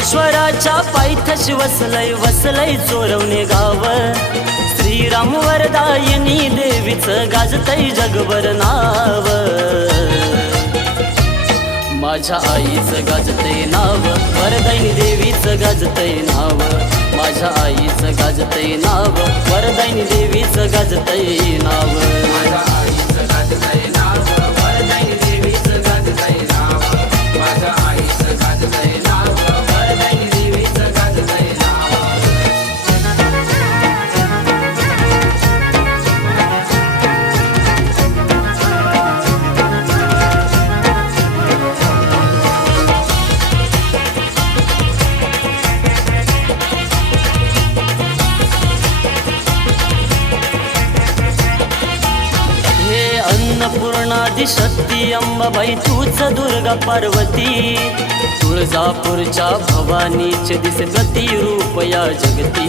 रामेश्वराच्या पायथ्याशी वसलय वसलय चोरवणे गाव। श्रीराम वरदायिनी देवीचं गाजतय जगभर नाव। माझ्या आईचं गाजतय नाव, वरदायिनी देवीचं गाजतय नाव। माझ्या आईचं गाजतय नाव, वरदायिनी देवीचं गाजतय नाव। माझ्या आईचं गाजतय नाव, वरदायिनी देवीचं गाजतय नाव। माझ्या आईचं गाजतय नाव, वरदायिनी देवीचं गाजतय नाव। अन्नपूर्णादि शक्ती अंबाबाई तूच दुर्गा पार्वती। तुळजापूरच्या भवानीचे दिसे गती रूप या जगती।